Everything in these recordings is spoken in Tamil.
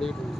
படிக்கிட்டு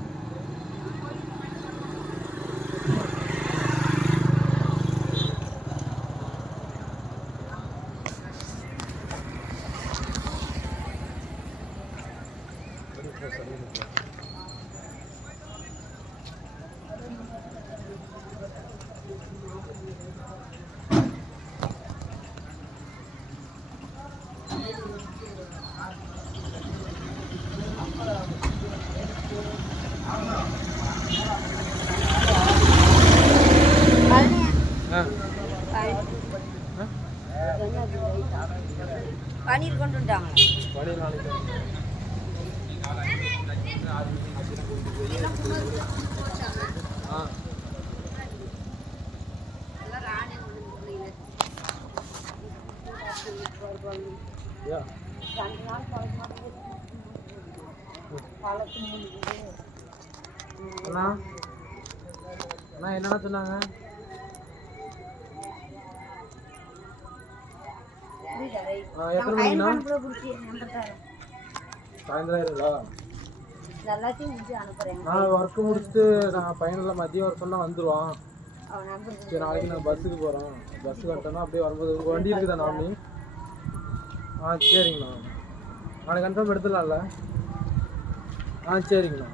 பனீர் கொண்டு வந்துட்டாங்க. பனீர் நாளைக்கு அண்ணா அண்ணா என்னென்ன சொன்னாங்க? எத்தனை மணிக்குண்ணா? சாயந்தரம் ஆயிருங்களா? நான் ஒர்க்கு முடிச்சுட்டு நான் பையனில் மதியம் ஒர்க் பண்ணால் வந்துடுவான். சரி நாளைக்கு நான் பஸ்ஸுக்கு போகிறோம். பஸ்ஸுக்கு வந்துட்டோன்னா அப்படியே வரும்போது ஒரு வண்டி இருக்குதா நாமி? சரிங்கண்ணா. நாளைக்கு கன்ஃபார்ம் எடுத்துடலாம்ல? சரிங்கண்ணா.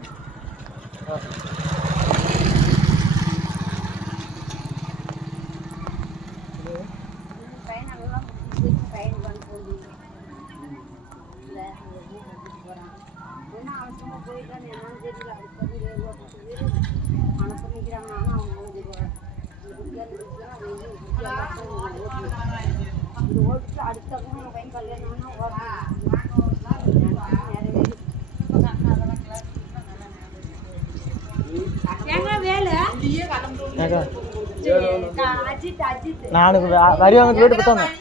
நானுக்கு வரி வாங்க போயிட்டு பார்த்தோம்.